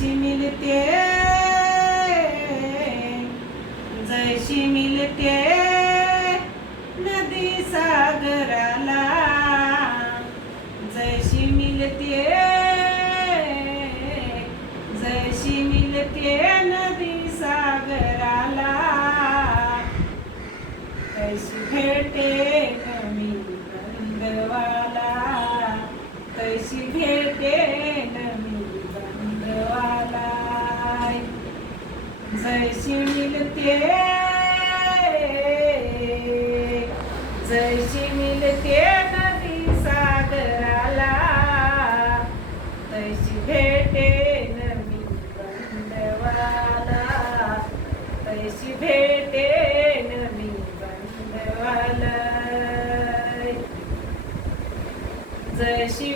जैसी मिलते जैसी मिलते नदी सागराला जैसी मिलते नदी सागराला तैसी भेटे नमी बंदवाला तैसी भेटे नमी बंदवाला जैसी मिलते नदी सागराला तैसी भेटे नमी बंदवाला तैसी भेटे नमी बंदवाला जैसी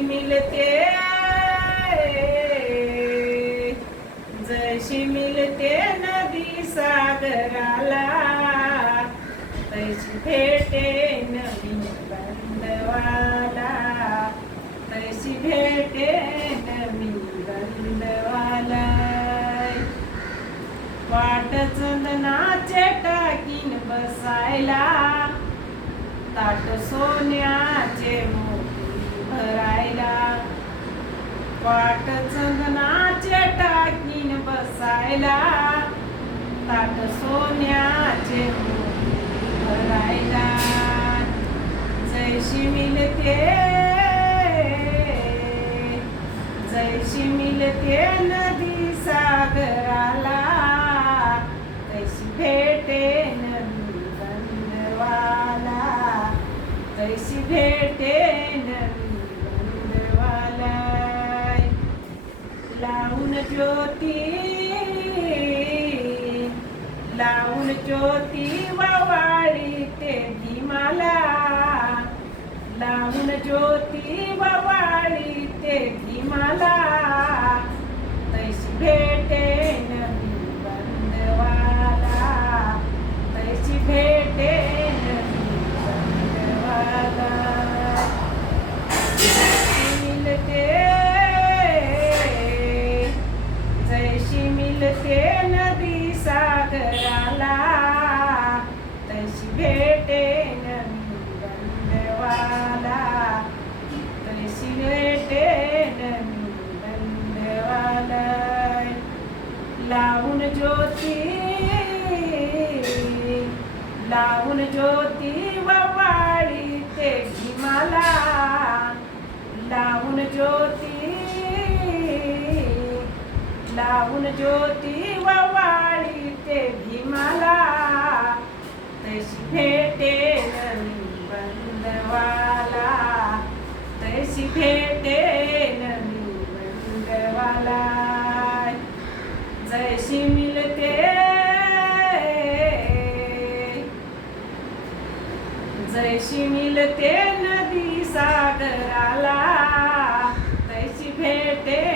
मिलते नदी सागराला तैसी भेटे नमी बंदवाला तैसी भेटे नमी बंदवाला वाट चंदनाचे टाकीन बसायला ताट सोन्याचे मोती भरायला वाट चंदनाचे टाकीन बसायला ताट सोन्याचे मोती भरायला जैसी मिलते नदी सागराला तैसी भेटे नमी बंदवाला तैसी भेटे नमी बंदवाला लावून ज्योती वावाळी ते भीमाला लावून ज्योती वावाळी ते भीमाला तैसी भेटे नमी बंदवाला तैसी भेटे नमी बंदवाला जैसी मिलते नदी सागराला तैसी भेटे नमी बंदवाला तैसी भेटे नमी बंदवाला लावून ज्योती वावाळी ते भीमाला लावून ज्योती वावाळी ते भीमाला तैसी भेटे नमी बंदवाला तैसी भेटे नमी बंदवाला जैसी मिलते नदी सागराला तैसी भेटे